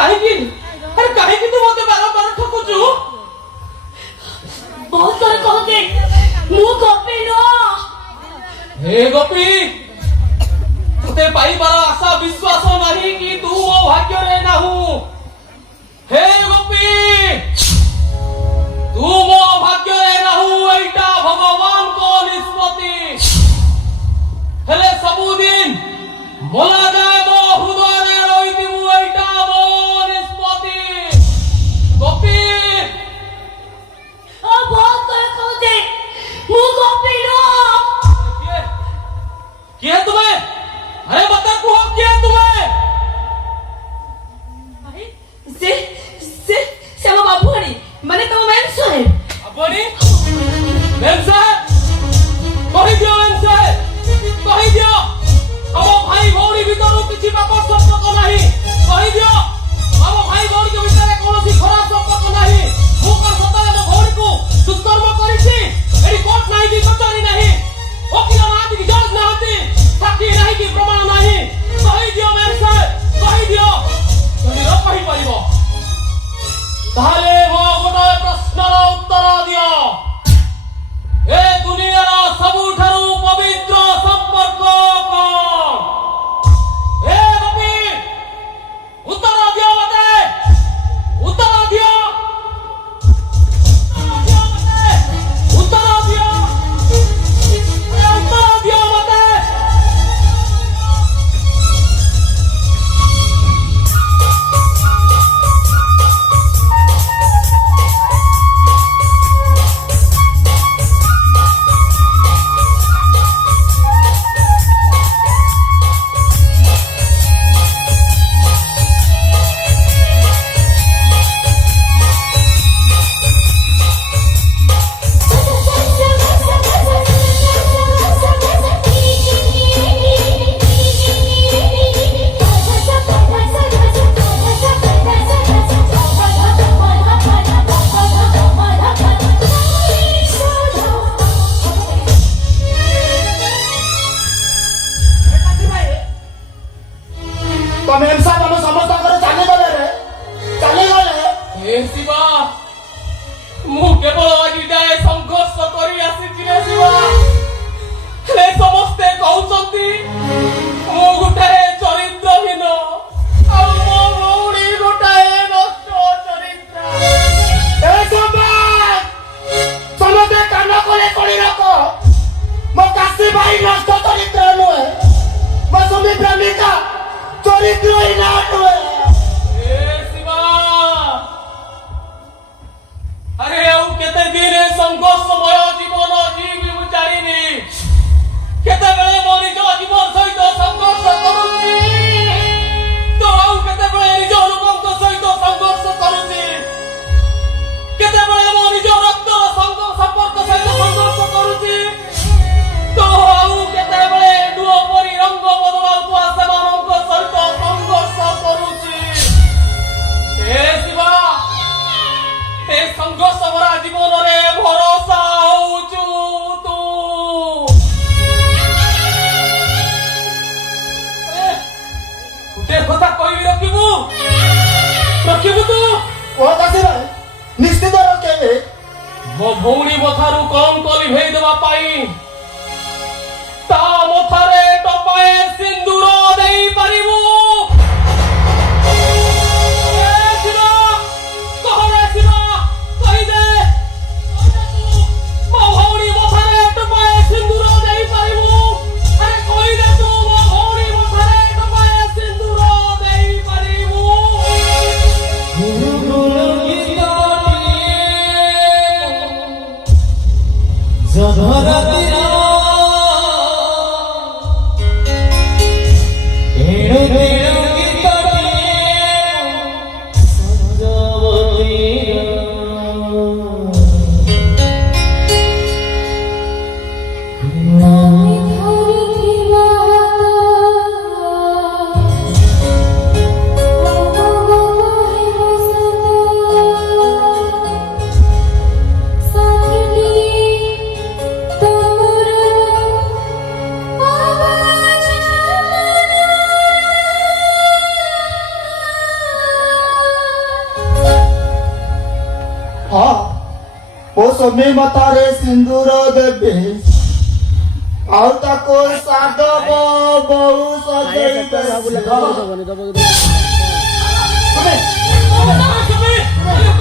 କାହିଁକି ଆରେ କାହିଁକି ତୁ ମତେ ବାରମ୍ବାର ଠକୁଛୁ? ବହୁତ ଥର କହୁଛି ମୁଁ ଗୋପୀ ନୁହଁ। ହେ ଗୋପୀ, ତତେ ପାଇବାର ଆଶା ବିଶ୍ୱାସ ନାହିଁ କି ତୁ ମୋ ଭାଗ୍ୟରେ ନାହୁଁ? ହେ ଗୋପୀ, ତୁ ମୋ ଭାଗ୍ୟରେ ନାହୁଁ, ଏଇଟା ଭଗବାନଙ୍କ ନିଷ୍ପତ୍ତି। ହେଲେ ସବୁଦିନ ମଲା ଯାଏ ମୋ ହୃଦୟରେ ରହିଥିବୁ, ଏଇଟା ମୋ ନିଷ୍ପତ୍ତି। ଗୋପୀ, ବହୁତ ଥର କହୁଛି ମୁଁ ଗୋପୀ ନୁହଁ। କିଏ ତୁମେ? अरे बता कुह किए तुम्हें? से हम बाबूनी माने तुम मैम साहेब। बाबूनी? मैम साहेब? कही दियो मैम साहेब, कही दियो हम भाई भौणी भीतर किसी पापर संपर्क नहीं। कही दियो हम भाई भौणी के भीतर कौन खराब संपर्क नहीं। मु कौन सतरे मो भौणी को दुष्कर्म करिछि? एडी कोर्ट नहीं कि कचहरी नहीं, वकील नाहति कि जज नाहति, साक्षी नहीं कि प्रमाण नहीं। कही दियो मैम साहेब, कही दियो जदि न कही परिबो ताहले मो गोटे प्रश्नर उत्तर दियो। ए दुनियार सबुठारु पवित्र संपर्क कोन? ए गोपी, उत्तर दियो मते, उत्तर दियो, उत्तर दियो, उत्तर दियो मते। मो भौणी मथारू कम कली भेई देवा पाई ता मथारे टपाए सिंदूर देई परिबू। Hey, ଓ ସ୍ୱାମୀ ମଥାରେ ସିନ୍ଦୁର ଦେବେ ଆଉ ତାକୁ ସାଦବ ବହୁ ସଜେଇବେ। ତମେ, ତମେ, ତମେ,